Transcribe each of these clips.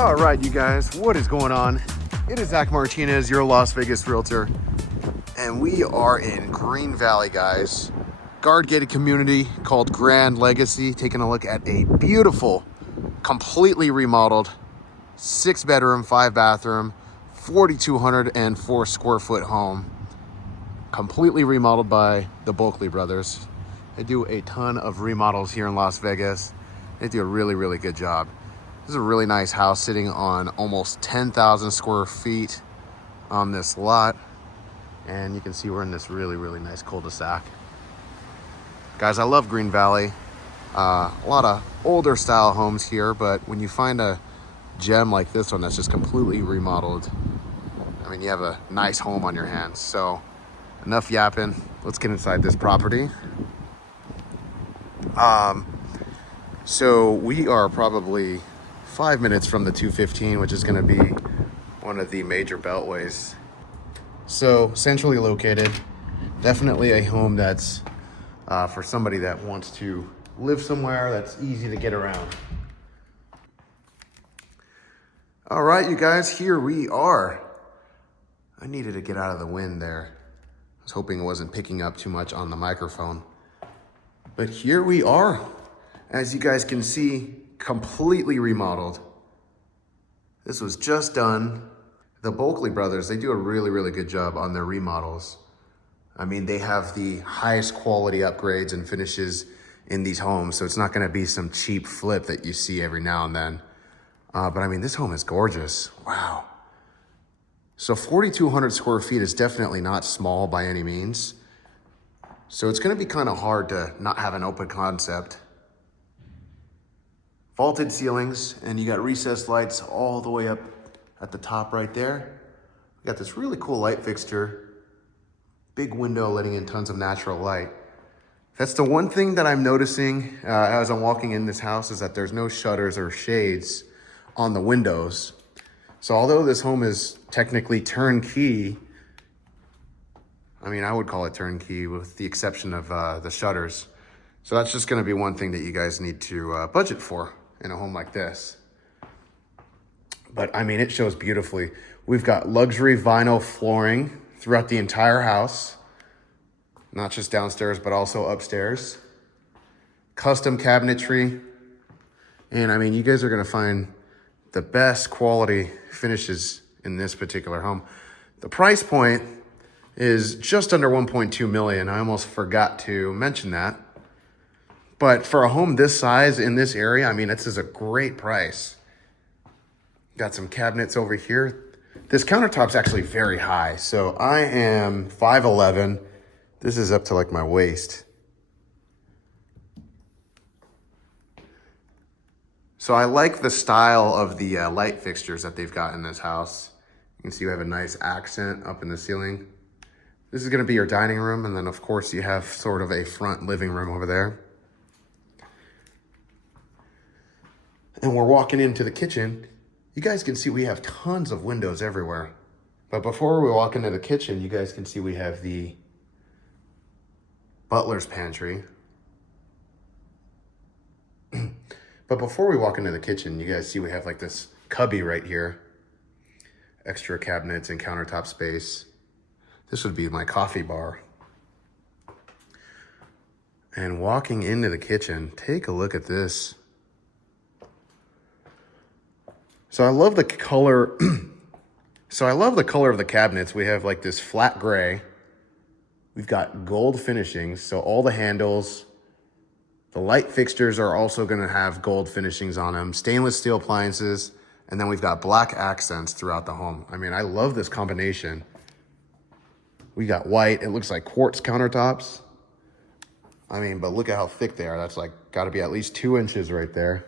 All right, you guys, what is going on? It is Zach Martinez, your Las Vegas realtor, and we are in Green Valley, guys. Guard-gated community called Grand Legacy, taking a look at a beautiful, completely remodeled 6-bedroom, 5-bathroom, 4,204 square foot home, completely remodeled by the Bulkley brothers. They do a ton of remodels here in Las Vegas. They do a really, really good job. This is a really nice house sitting on almost 10,000 square feet on this lot. And you can see we're in this really, really nice cul-de-sac. Guys, I love Green Valley. A lot of older style homes here, but when you find a gem like this one that's just completely remodeled, I mean, you have a nice home on your hands. So enough yapping. Let's get inside this property. So we are probably 5 minutes from the 215, which is going to be one of the major beltways. So centrally located, definitely a home that's for somebody that wants to live somewhere that's easy to get around. All right, you guys, here we are. I needed to get out of the wind there. I was hoping it wasn't picking up too much on the microphone. But here we are. As you guys can see, completely remodeled. This was just done. The Bulkley brothers, they do a really, really good job on their remodels. I mean, they have the highest quality upgrades and finishes in these homes, so it's not gonna be some cheap flip that you see every now and then. But I mean, this home is gorgeous. Wow. So 4,200 square feet is definitely not small by any means. So it's gonna be kind of hard to not have an open concept. Vaulted ceilings, and you got recessed lights all the way up at the top right there. We got this really cool light fixture, big window letting in tons of natural light. That's the one thing that I'm noticing as I'm walking in this house, is that there's no shutters or shades on the windows. So although this home is technically turnkey, I mean, I would call it turnkey with the exception of the shutters. So that's just gonna be one thing that you guys need to budget for in a home like this. But I mean, it shows beautifully. We've got luxury vinyl flooring throughout the entire house, not just downstairs, but also upstairs. Custom cabinetry. And I mean, you guys are gonna find the best quality finishes in this particular home. The price point is just under 1.2 million. I almost forgot to mention that. But for a home this size in this area, I mean, this is a great price. Got some cabinets over here. This countertop's actually very high. So I am 5'11". This is up to like my waist. So I like the style of the light fixtures that they've got in this house. You can see we have a nice accent up in the ceiling. This is gonna be your dining room. And then of course you have sort of a front living room over there. And we're walking into the kitchen. You guys can see we have tons of windows everywhere. But before we walk into the kitchen, you guys can see we have the butler's pantry. But before we walk into the kitchen, you guys see we have like this cubby right here. Extra cabinets and countertop space. This would be my coffee bar. And walking into the kitchen, take a look at this. So I love the color. So I love the color of the cabinets. We have like this flat gray. We've got gold finishings. So all the handles, the light fixtures are also gonna have gold finishings on them, stainless steel appliances, and then we've got black accents throughout the home. I mean, I love this combination. We got white, it looks like quartz countertops. I mean, but look at how thick they are. That's like gotta be at least 2 inches right there.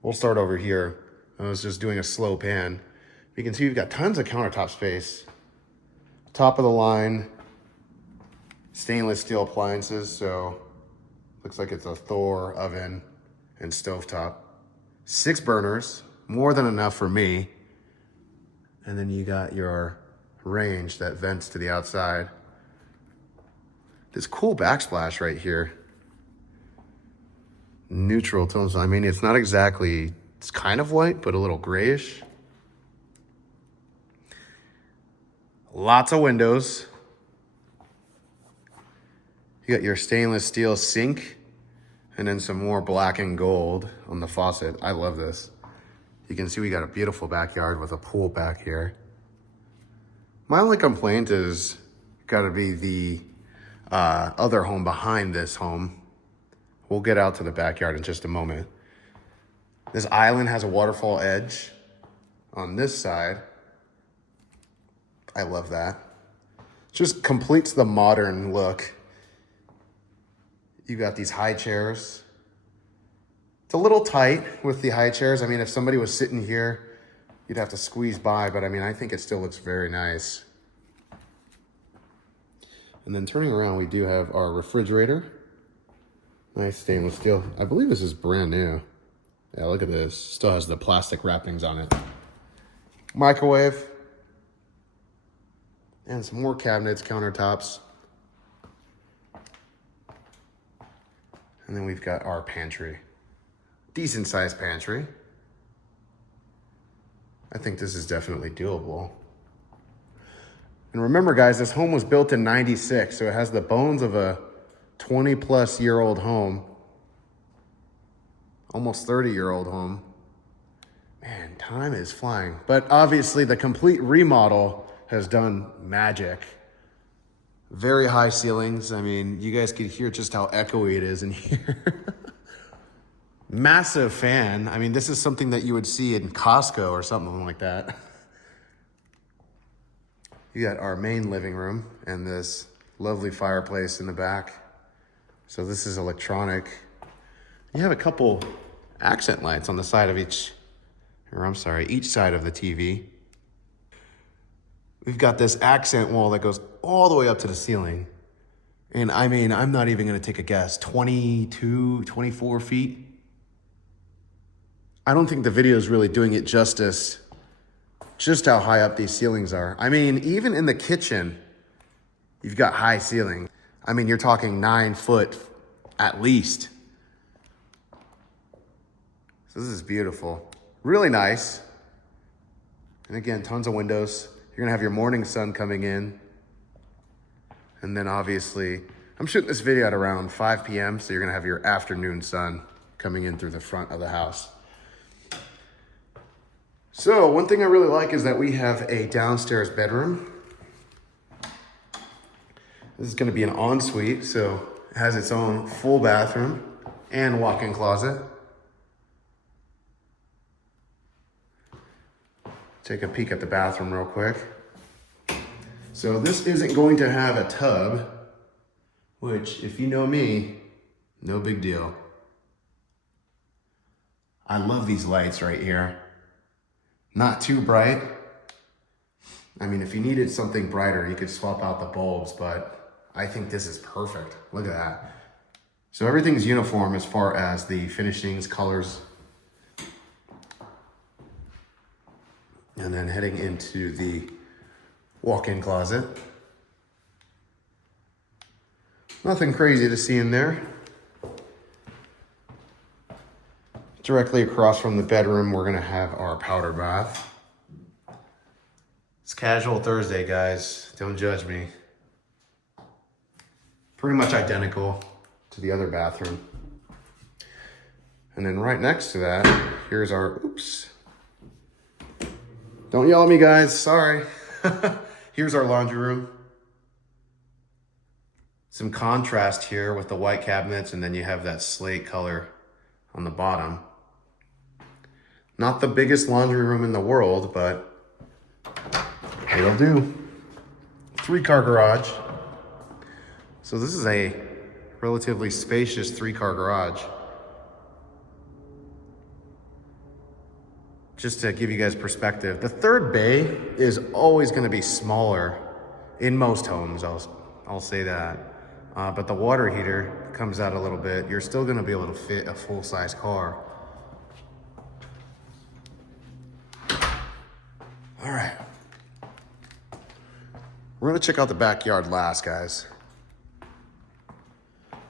We'll start over here. I was just doing a slow pan. You can see we've got tons of countertop space. Top of the line, stainless steel appliances. So looks like it's a Thor oven and stovetop. 6 burners, more than enough for me. And then you got your range that vents to the outside. This cool backsplash right here. neutral tones. I mean, it's not exactly, it's kind of white, but a little grayish. Lots of windows. You got your stainless steel sink and then some more black and gold on the faucet. I love this. You can see we got a beautiful backyard with a pool back here. My only complaint is gotta be the other home behind this home. We'll get out to the backyard in just a moment. This island has a waterfall edge on this side. I love that. Just completes the modern look. You got these high chairs. It's a little tight with the high chairs. I mean, if somebody was sitting here, you'd have to squeeze by, but I mean, I think it still looks very nice. And then turning around, we do have our refrigerator. Nice stainless steel. I believe this is brand new. Yeah, look at this. Still has the plastic wrappings on it. Microwave. And some more cabinets, countertops. And then we've got our pantry. Decent sized pantry. I think this is definitely doable. And remember guys, this home was built in '96, so it has the bones of a 20-plus-year-old home. Almost 30-year-old home. Man, time is flying. But obviously the complete remodel has done magic. Very high ceilings. I mean, you guys could hear just how echoey it is in here. Massive fan. I mean, this is something that you would see in Costco or something like that. You got our main living room and this lovely fireplace in the back. So this is electronic. You have a couple accent lights on the side of each side of the TV. We've got this accent wall that goes all the way up to the ceiling. And I mean, I'm not even gonna take a guess, 22, 24 feet. I don't think the video is really doing it justice, just how high up these ceilings are. I mean, even in the kitchen, you've got high ceiling. I mean, you're talking 9 foot at least. So this is beautiful. Really nice. And again, tons of windows. You're gonna have your morning sun coming in. And then obviously, I'm shooting this video at around 5 p.m. So you're gonna have your afternoon sun coming in through the front of the house. So one thing I really like is that we have a downstairs bedroom. This is gonna be an ensuite, so it has its own full bathroom and walk-in closet. Take a peek at the bathroom real quick. So this isn't going to have a tub, which if you know me, no big deal. I love these lights right here. Not too bright. I mean, if you needed something brighter, you could swap out the bulbs, but I think this is perfect. Look at that. So everything's uniform as far as the finishings, colors. And then heading into the walk-in closet. Nothing crazy to see in there. Directly across from the bedroom, we're gonna have our powder bath. It's casual Thursday, guys. Don't judge me. Pretty much identical to the other bathroom. And then right next to that, here's our, oops. Don't yell at me, guys, sorry. Here's our laundry room. Some contrast here with the white cabinets, and then you have that slate color on the bottom. Not the biggest laundry room in the world, but it'll do. 3-car garage. So this is a relatively spacious 3-car garage. Just to give you guys perspective, the third bay is always gonna be smaller in most homes, I'll say that. But the water heater comes out a little bit. You're still gonna be able to fit a full-size car. All right. We're gonna check out the backyard last, guys.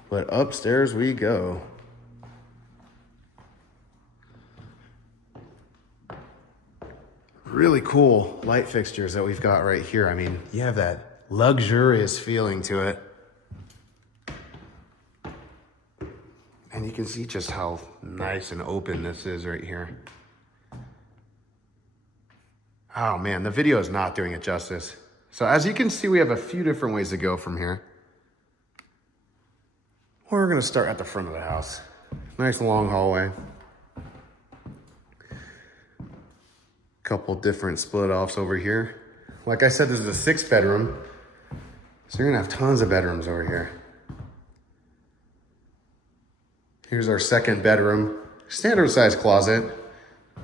But upstairs we go. Really cool light fixtures that we've got right here. I mean, you have that luxurious feeling to it. And you can see just how nice and open this is right here. Oh man, the video is not doing it justice. So as you can see, we have a few different ways to go from here. We're gonna start at the front of the house. Nice long hallway. Couple different split offs over here. Like I said, this is a 6-bedroom. So you're gonna have tons of bedrooms over here. Here's our 2nd bedroom, standard size closet,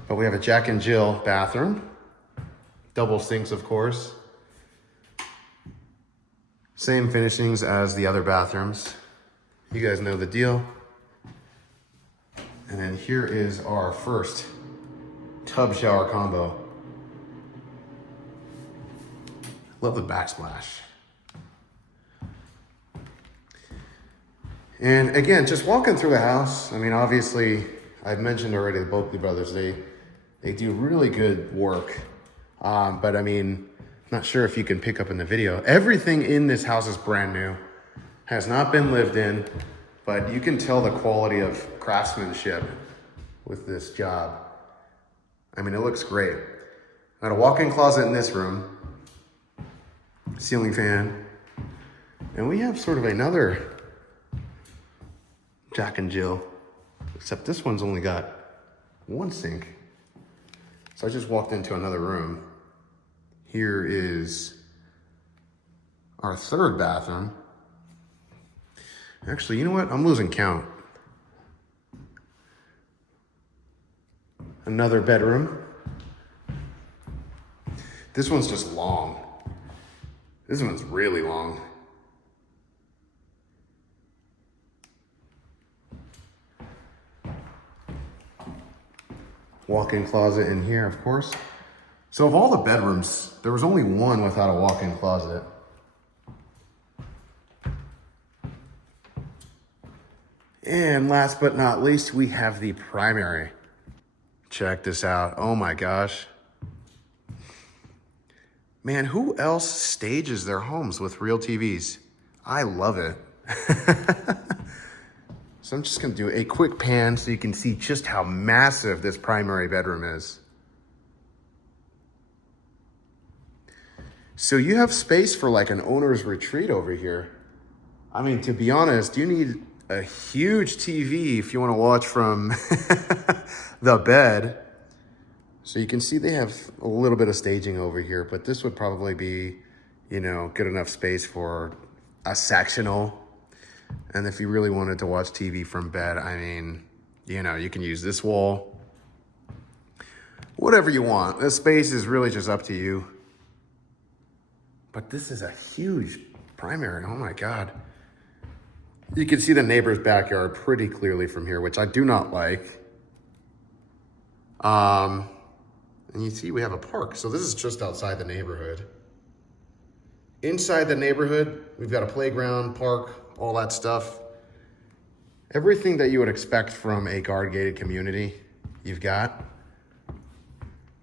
but we have a Jack and Jill bathroom. Double sinks, of course. Same finishings as the other bathrooms. You guys know the deal. And then here is our first tub shower combo. Love the backsplash. And again, just walking through the house, I mean, obviously, I've mentioned already the Boakley brothers, they do really good work. But I mean, not sure if you can pick up in the video. Everything in this house is brand new, has not been lived in, but you can tell the quality of craftsmanship with this job. I mean, it looks great. Got a walk-in closet in this room, ceiling fan, and we have sort of another Jack and Jill, except this one's only got 1 sink. So I just walked into another room. Here is our 3rd bathroom. Actually, you know what? I'm losing count. Another bedroom. This one's just long. This one's really long. Walk-in closet in here, of course. So of all the bedrooms, there was only one without a walk-in closet. And last but not least, we have the primary. Check this out. Oh my gosh. Man, who else stages their homes with real TVs? I love it. So I'm just gonna do a quick pan so you can see just how massive this primary bedroom is. So you have space for like an owner's retreat over here. I mean, to be honest, you need a huge TV if you want to watch from the bed. So you can see they have a little bit of staging over here, but this would probably be, you know, good enough space for a sectional. And if you really wanted to watch TV from bed, I mean, you know, you can use this wall. Whatever you want. The space is really just up to you. But this is a huge primary. Oh my God. You can see the neighbor's backyard pretty clearly from here, which I do not like. And you see we have a park. So this is just outside the neighborhood. Inside the neighborhood, we've got a playground, park, all that stuff. Everything that you would expect from a guard-gated community, you've got.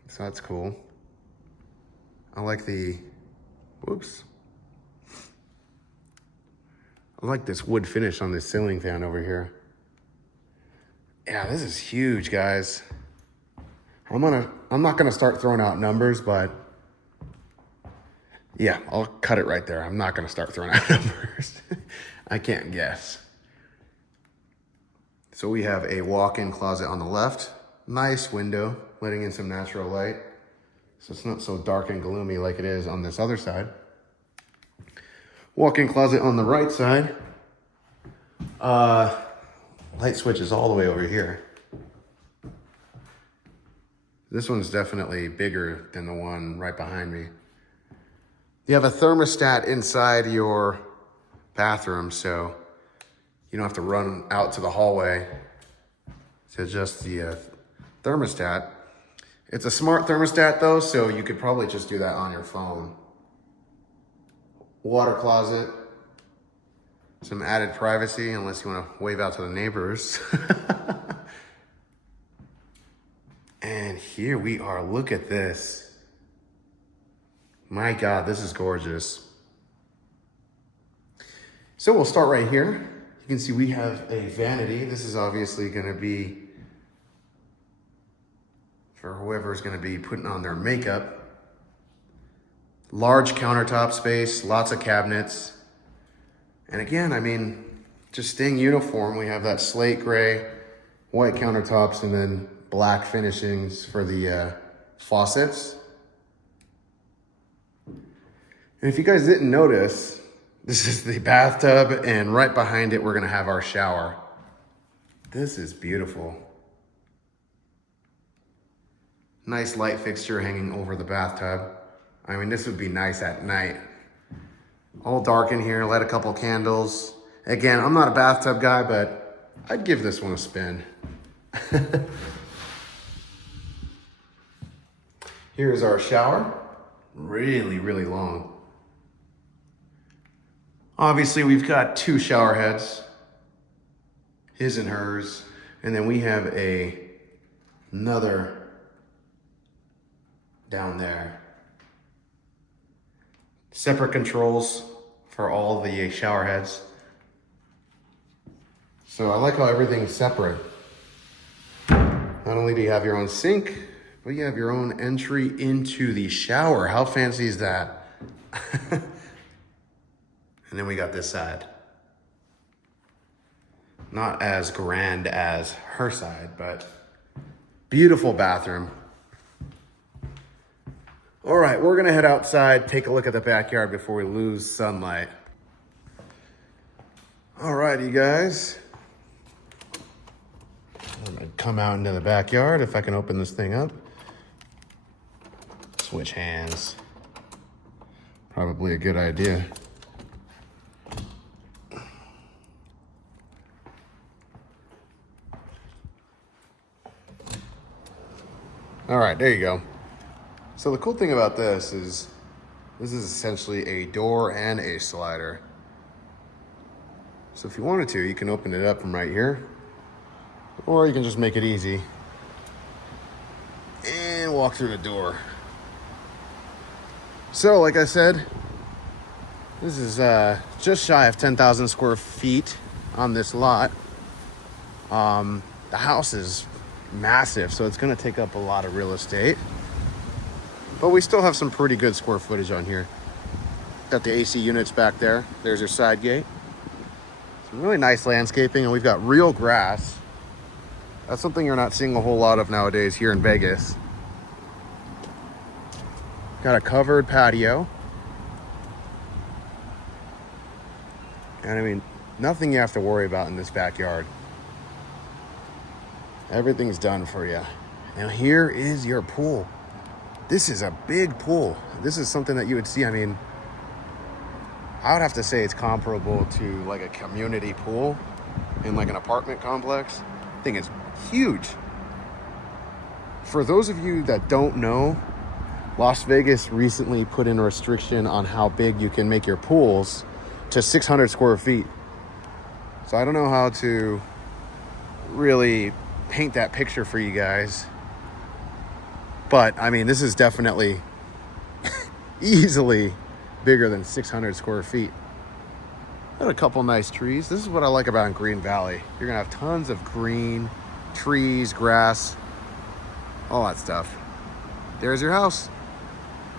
So that's cool. I like the, whoops. I like this wood finish on this ceiling fan over here. Yeah, this is huge, guys. I'm not gonna start throwing out numbers, but yeah, I'll cut it right there. I'm not gonna start throwing out numbers. I can't guess. So we have a walk-in closet on the left. Nice window, letting in some natural light. So it's not so dark and gloomy like it is on this other side. Walk-in closet on the right side. Light switch is all the way over here. This one's definitely bigger than the one right behind me. You have a thermostat inside your bathroom, so you don't have to run out to the hallway to adjust the thermostat. It's a smart thermostat though, so you could probably just do that on your phone. Water closet. Some added privacy, unless you want to wave out to the neighbors. And here we are, look at this. My God, this is gorgeous. So we'll start right here. You can see we have a vanity. This is obviously gonna be for whoever's gonna be putting on their makeup. Large countertop space, lots of cabinets. And again, I mean, just staying uniform, we have that slate gray, white countertops, and then black finishings for the faucets. And if you guys didn't notice, this is the bathtub, and right behind it, we're gonna have our shower. This is beautiful. Nice light fixture hanging over the bathtub. I mean, this would be nice at night. All dark in here, light a couple candles. Again, I'm not a bathtub guy, but I'd give this one a spin. Here's our shower. Really, really long. Obviously, we've got two shower heads, his and hers, and then we have another down there. Separate controls for all the shower heads. So I like how everything's separate. Not only do you have your own sink, but you have your own entry into the shower. How fancy is that? And then we got this side. Not as grand as her side, but beautiful bathroom. All right, we're gonna head outside, take a look at the backyard before we lose sunlight. All right, you guys. I'm gonna come out into the backyard if I can open this thing up. Switch hands. Probably a good idea. All right, there you go. So the cool thing about this is essentially a door and a slider. So if you wanted to, you can open it up from right here, or you can just make it easy and walk through the door. So like I said, this is just shy of 10,000 square feet on this lot. The house is massive, so it's gonna take up a lot of real estate. But we still have some pretty good square footage on here. Got the AC units back there. There's your side gate. Some really nice landscaping, and we've got real grass. That's something you're not seeing a whole lot of nowadays here in Vegas. Got a covered patio. And I mean, nothing you have to worry about in this backyard. Everything's done for you. Now here is your pool. This is a big pool. This is something that you would see. I mean, I would have to say it's comparable to like a community pool in like an apartment complex. I think it's huge. For those of you that don't know, Las Vegas recently put in a restriction on how big you can make your pools to 600 square feet. So I don't know how to really paint that picture for you guys. But I mean, this is definitely easily bigger than 600 square feet. Got a couple nice trees. This is what I like about Green Valley. You're gonna have tons of green, trees, grass, all that stuff. There's your house.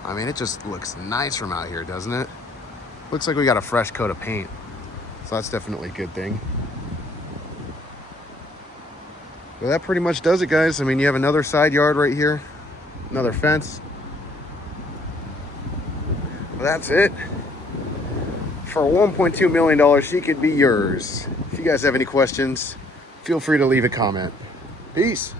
I mean, it just looks nice from out here, doesn't it? Looks like we got a fresh coat of paint. So that's definitely a good thing. Well, that pretty much does it, guys. I mean, you have another side yard right here. Another fence. Well, that's it. For $1.2 million, she could be yours. If you guys have any questions, feel free to leave a comment. Peace.